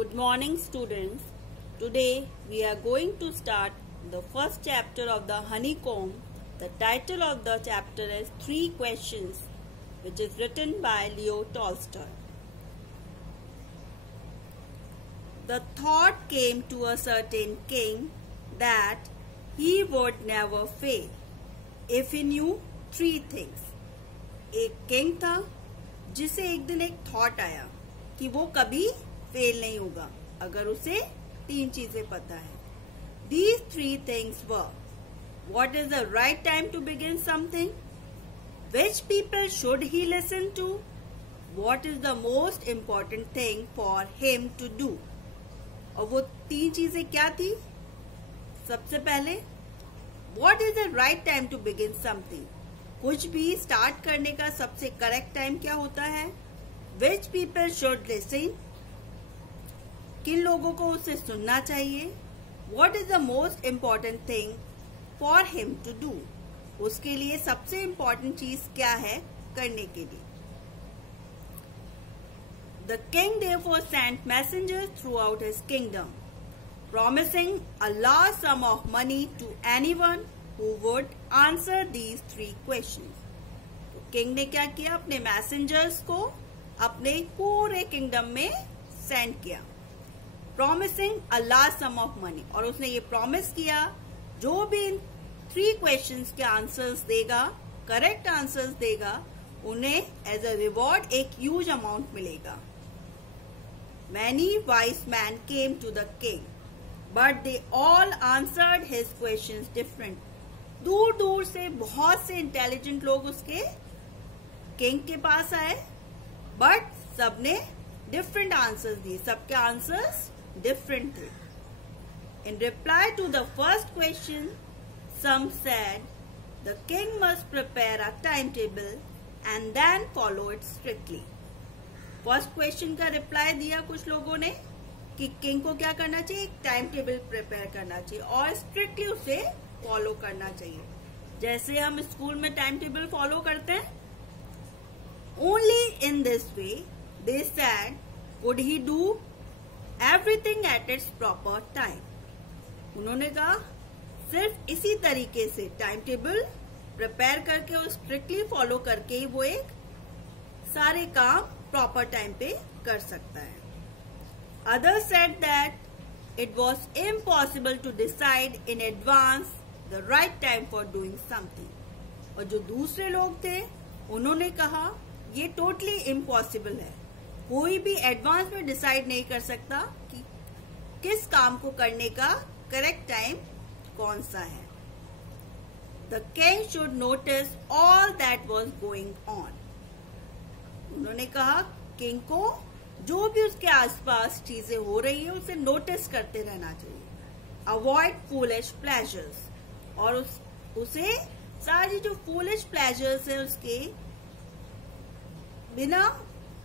Good morning, students. Today we are going to start the first chapter of the honeycomb. The title of the chapter is Three Questions, which is written by Leo Tolstoy. The thought came to a certain king that he would never fail if he knew three things. एक king था जिसे एक दिन एक thought आया कि वो कभी फेल नहीं होगा अगर उसे तीन चीजें पता है. These three things were: what is the right time to begin something? Which people should he listen to? What is the most important thing for him to do? और वो तीन चीजें क्या थी? सबसे पहले, what is the right time to begin something? कुछ भी स्टार्ट करने का सबसे करेक्ट टाइम क्या होता है? Which people should listen? किन लोगों को उसे सुनना चाहिए? What is the most important thing for him to do? उसके लिए सबसे इम्पोर्टेंट चीज क्या है करने के लिए? The king therefore sent messengers throughout his kingdom, promising a large sum of money to anyone who would answer these three questions. तो किंग ने क्या किया? अपने मैसेंजर्स को अपने पूरे किंगडम में सेंड किया, promising a large sum of money. और उसने ये प्रॉमिस किया जो भी इन थ्री क्वेश्चंस के आंसर्स देगा, करेक्ट आंसर्स देगा, उन्हें एज अ रिवॉर्ड एक ह्यूज अमाउंट मिलेगा. Many wise men came to the king, but they all answered his questions different. दूर दूर से बहुत से इंटेलिजेंट लोग उसके किंग के पास आए, बट सबने डिफरेंट आंसर्स दिए. सबके आंसर्स डिफरेंट थे. In reply to the first question, some said the king must prepare a timetable and then follow it strictly. First question का रिप्लाई दिया कुछ लोगों ने कि किंग को क्या करना चाहिए? एक टाइम टेबल प्रिपेयर करना चाहिए और स्ट्रिक्टली उसे फॉलो करना चाहिए, जैसे हम स्कूल में टाइम टेबल फॉलो करते हैं. Only in this way they said would he do everything at its proper time. उन्होंने कहा सिर्फ इसी तरीके से टाइम टेबल प्रिपेयर करके और स्ट्रिक्टली फॉलो करके ही वो एक सारे काम प्रॉपर टाइम पे कर सकता है. Others said that it was impossible to decide in advance the right time for doing something. और जो दूसरे लोग थे उन्होंने कहा ये टोटली इम्पॉसिबल है, कोई भी एडवांस में डिसाइड नहीं कर सकता कि किस काम को करने का करेक्ट टाइम कौन सा है. The king should notice all that was going on. उन्होंने कहा किंग को जो भी उसके आसपास चीजें हो रही है उसे नोटिस करते रहना चाहिए. Avoid foolish pleasures. और उसे सारी जो फूलिश प्लेजर्स है उसके बिना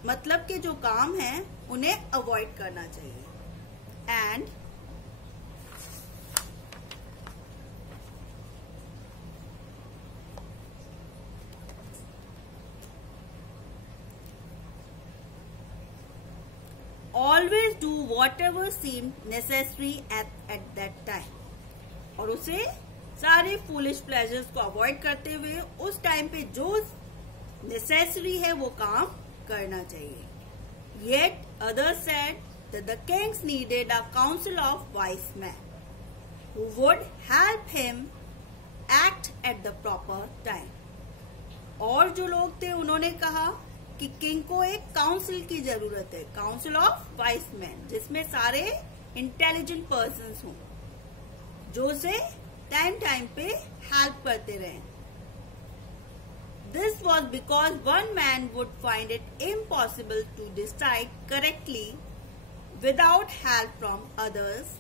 मतलब के जो काम है उन्हें अवॉइड करना चाहिए. And always do whatever seemed necessary at that time. और उसे सारे foolish pleasures को अवॉइड करते हुए उस टाइम पे जो नेसेसरी है वो काम करना चाहिए. Yet others said that the kings needed a council of wise men who would help him act at the proper time. और जो लोग थे उन्होंने कहा कि किंग को एक काउंसिल की जरूरत है, काउंसिल ऑफ वाइस मैन, जिसमें सारे इंटेलिजेंट पर्सन्स हों जो उसे टाइम टाइम पे हेल्प करते रहें. This was because one man would find it impossible to decide correctly without help from others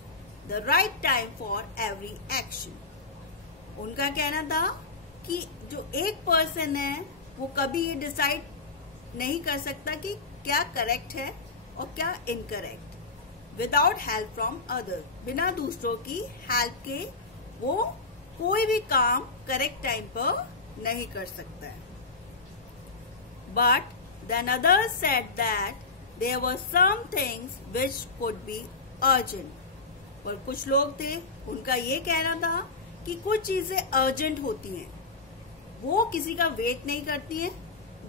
the right time for every action. उनका कहना था कि जो एक पर्सन है वो कभी ये डिसाइड नहीं कर सकता कि क्या करेक्ट है और क्या incorrect without help from other. बिना दूसरों की हेल्प के वो कोई भी काम करेक्ट टाइम पर नहीं कर सकता है. But than others said that there were some things which could be urgent. और कुछ लोग थे, उनका ये कहना था कि कुछ चीजें अर्जेंट होती हैं, वो किसी का वेट नहीं करती हैं.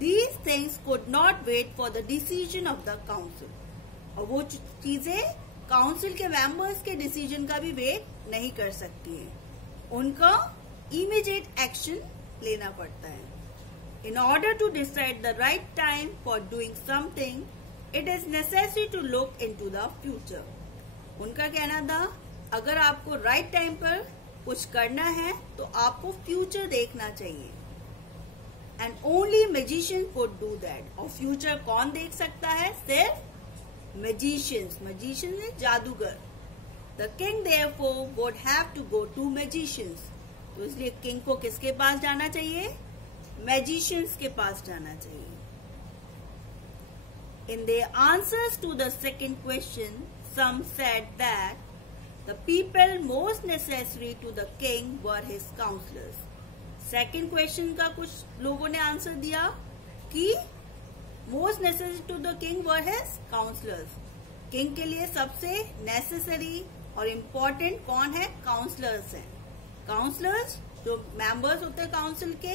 These things could not wait for the decision of the council. और वो चीजें काउंसिल के मेंबर्स के डिसीजन का भी वेट नहीं कर सकती हैं. उनका इमीडिएट एक्शन लेना पड़ता है. In order to decide the right time for doing something, it is necessary to look into the future. उनका कहना था, अगर आपको राइट टाइम पर कुछ करना है तो आपको फ्यूचर देखना चाहिए. And only magician could do that. और फ्यूचर कौन देख सकता है? सिर्फ magicians. Magicians है जादूगर. The king therefore would have to go to magicians. तो इसलिए किंग को किसके पास जाना चाहिए? मैजिशियंस के पास जाना चाहिए. In their answers to the second question, some said that the people most necessary to the king were his counselors. Second question का कुछ लोगों ने आंसर दिया कि most necessary to the king were his counselors. King के लिए सबसे necessary और इम्पोर्टेंट कौन है? काउंसलर्स हैं. काउंसलर्स जो मेंबर्स होते हैं काउंसिल के.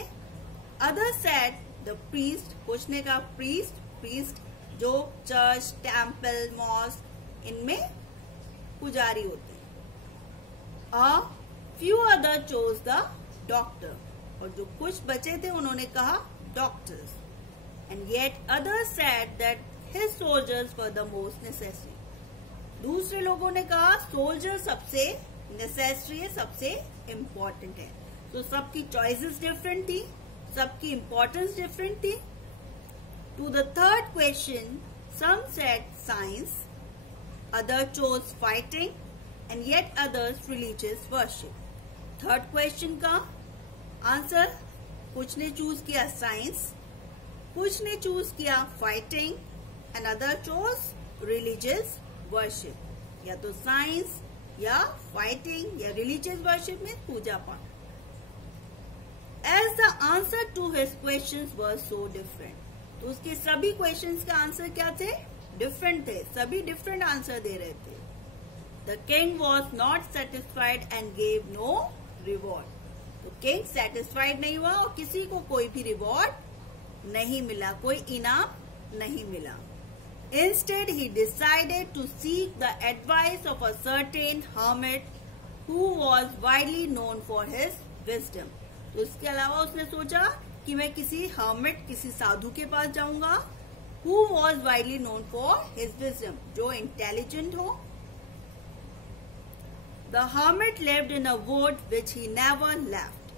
Others said the priest, कुछ ने कहा priest जो चर्च, टेम्पल, मॉस्क इनमें पुजारी होते हैं. A few other chose the doctor. और जो कुछ बचे थे उन्होंने कहा doctors. And yet others said that his soldiers were the most necessary. दूसरे लोगों ने कहा सोल्जर सबसे नेसेसरी है, सबसे इम्पोर्टेंट है. तो सबकी चॉइसेस डिफरेंट थी, सबकी इम्पोर्टेंस डिफरेंट थी. To the third question some said science, other chose fighting and yet others religious worship. Third question का आंसर कुछ ने चूज किया साइंस, कुछ ने चूज किया fighting and other chose religious worship. या तो साइंस या फाइटिंग या रिलीजियस वर्शिप में पूजा पाठ. As the answer to his questions were so different, तो उसके सभी क्वेश्चंस का आंसर क्या थे? डिफरेंट थे. सभी डिफरेंट आंसर दे रहे थे. The king was not satisfied and gave no reward. तो किंग सेटिस्फाइड नहीं हुआ और किसी को कोई भी रिवॉर्ड नहीं मिला, कोई इनाम नहीं मिला. Instead, he decided to seek the advice of a certain hermit who was widely known for his wisdom. तो इसके अलावा उसने सोचा कि मैं किसी hermit, किसी साधु के पास जाऊंगा who was widely known for his wisdom, जो इंटेलिजेंट हो. The hermit lived in a wood which he never left.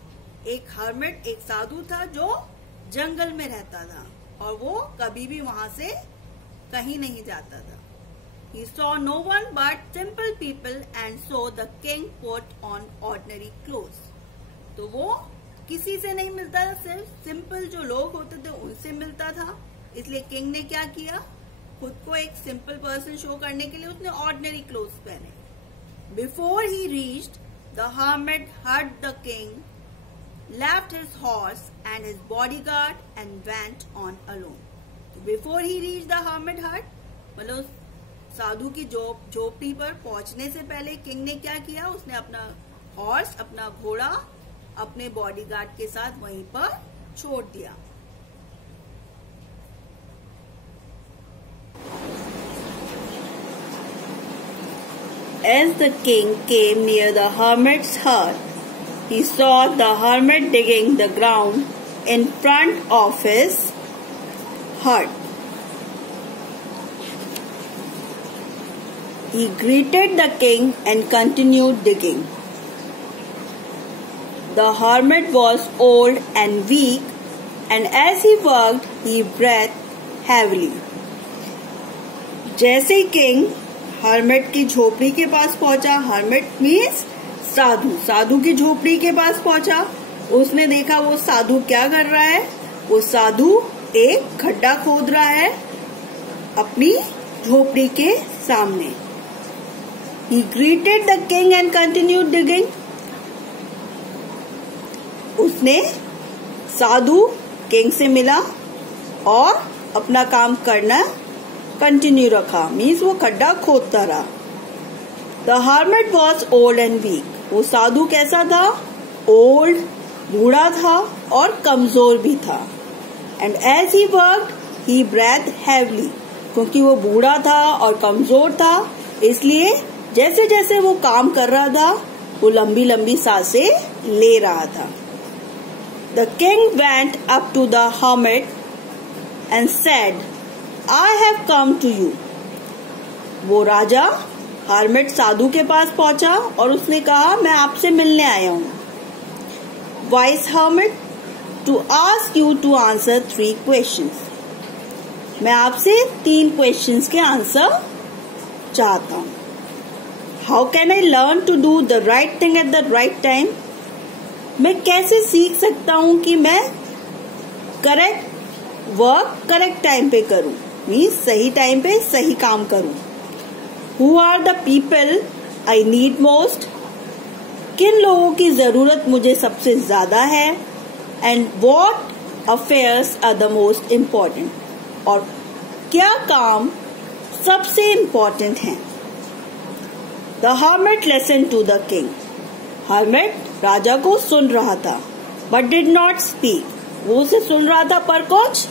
एक hermit, एक साधु था जो जंगल में रहता था और वो कभी भी वहां से कहीं नहीं जाता था. He saw no one but simple people and so the king put on ordinary clothes. तो वो किसी से नहीं मिलता था, सिर्फ सिंपल जो लोग होते थे उनसे मिलता था. इसलिए किंग ने क्या किया? खुद को एक सिंपल पर्सन शो करने के लिए उसने ऑर्डिनरी क्लोथ्स पहने. Before he reached the hermit heard the king, left his horse and his bodyguard and went on alone. Before he reach the hermit hut, मतलब साधु की झोपड़ी पर पहुंचने से पहले किंग ने क्या किया? उसने अपना हॉर्स, अपना घोड़ा अपने बॉडीगार्ड के साथ वहीं पर छोड़ दिया. As the king came near the hermit's hut, he saw the hermit digging the ground in front of his hut. He greeted the king and continued digging. The hermit was old and weak, and as he worked, he breathed heavily. जैसे ही king hermit की झोपड़ी के पास पहुंचा, hermit means साधु, साधु की झोपड़ी के पास पहुंचा, उसने देखा वो साधु क्या कर रहा है. वो साधु एक खड्डा खोद रहा है अपनी झोपड़ी के सामने. He greeted the king and continued digging. उसने साधु किंग से मिला और अपना काम करना कंटिन्यू रखा, मीन्स वो खड्डा खोदता रहा। The hermit was old and weak, वो साधु कैसा था? ओल्ड, बूढ़ा था और कमजोर भी था। And as he worked he breath heavily, क्योंकि वो बूढ़ा था और कमजोर था, इसलिए जैसे जैसे वो काम कर रहा था वो लंबी लंबी सांसें ले रहा था। The king went up to the hermit and said, I have come to you. वो राजा हर्मिट साधु के पास पहुंचा और उसने कहा, मैं आपसे मिलने आया हूँ। Wise hermit, to ask you to answer 3 questions. मैं आपसे 3 क्वेश्चंस के आंसर चाहता हूँ। How can I learn to do the right thing at the right time? मैं कैसे सीख सकता हूँ कि मैं करेक्ट वर्क करेक्ट टाइम पे करूँ, मीन्स सही टाइम पे सही काम करूँ। Who are the people I need most? किन लोगों की जरूरत मुझे सबसे ज्यादा है? And what affairs are the most important? और क्या काम सबसे इम्पोर्टेंट है? The hermit listen to the king. Hermit राजा को सुन रहा था, बट डिड नॉट स्पीक। वो उसे सुन रहा था पर कुछ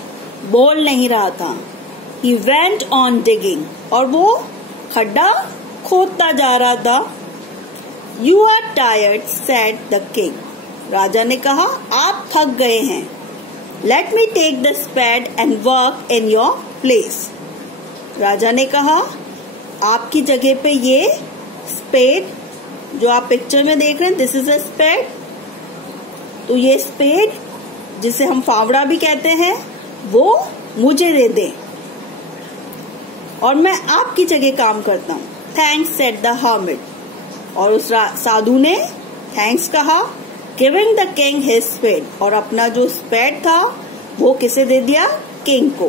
बोल नहीं रहा था। ही वेंट ऑन डिगिंग, और वो खड्डा खोदता जा रहा था। You are tired said the king. राजा ने कहा, आप थक गए हैं। Let me take the spade and work in your place. राजा ने कहा, आपकी जगह पे ये स्पेड जो आप पिक्चर में देख रहे हैं, दिस इज अ स्पेड। तो ये स्पेड जिसे हम फावड़ा भी कहते हैं, वो मुझे दे दें और मैं आपकी जगह काम करता हूँ। Thanks said the hermit. और उस साधु ने थैंक्स कहा, giving the king his spade, और अपना जो स्पेड था वो किसे दे दिया? किंग को।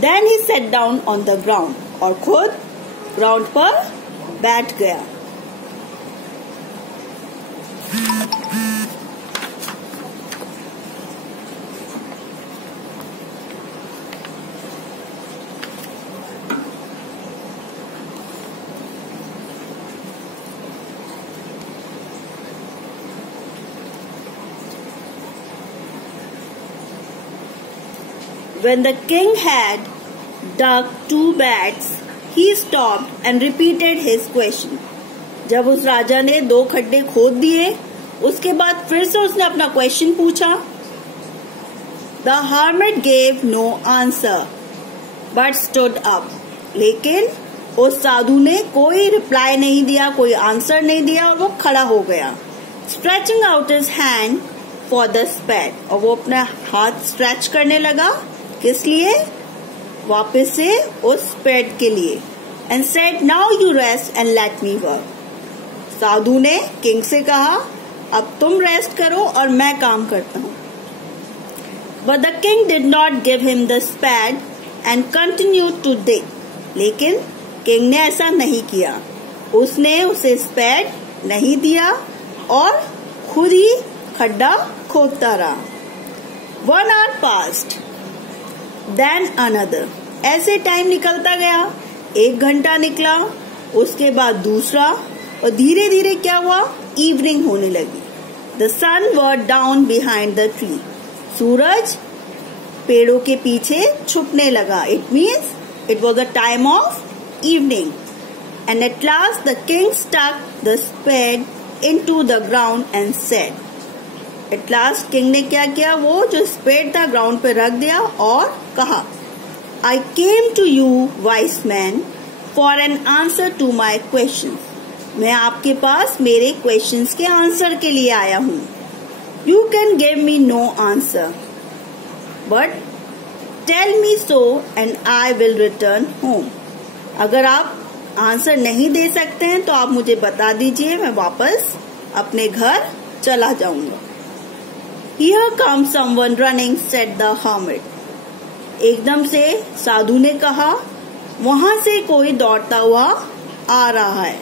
Then he sat down on the ground, और खुद ग्राउंड पर बैठ गया। When the king had dug 2 beds, he stopped and repeated his question. जब उस राजा ने 2 खड्डे खोद दिए, उसके बाद फिर से उसने अपना क्वेश्चन पूछा। The hermit gave no answer, but stood up. लेकिन उस साधु ने कोई रिप्लाई नहीं दिया, कोई आंसर नहीं दिया, और वो खड़ा हो गया। Stretching out his hand for the spade, और वो अपना हाथ स्ट्रेच करने लगा। किस लिए? वापस से उस स्पेड के लिए। And said, now you rest and let me work. साधु ने किंग से कहा, अब तुम रेस्ट करो और मैं काम करता हूँ। But the king did not give him the spade and continued to dig. लेकिन किंग ने ऐसा नहीं किया, उसने उसे स्पेड नहीं दिया और खुद ही खड्डा खोदता रहा। 1 hour passed, then another. ऐसे टाइम निकलता गया। 1 घंटा निकला, उसके बाद दूसरा, और धीरे धीरे क्या हुआ? इवनिंग होने लगी। The sun were down behind the tree. सूरज पेड़ों के पीछे छुपने लगा। It means it was the time of evening. And at last the king stuck the spade into the ground and said. At last king ने क्या किया? वो जो स्पेड था ग्राउंड पे रख दिया और कहा, I came to you wise man for an answer to my question. मैं आपके पास मेरे क्वेश्चंस के आंसर के लिए आया हूँ। You can give me no answer, but tell me so and I will return home. अगर आप आंसर नहीं दे सकते हैं तो आप मुझे बता दीजिए, मैं वापस अपने घर चला जाऊंगा। Here comes someone running, said the hermit. एकदम से साधु ने कहा, वहां से कोई दौड़ता हुआ आ रहा है।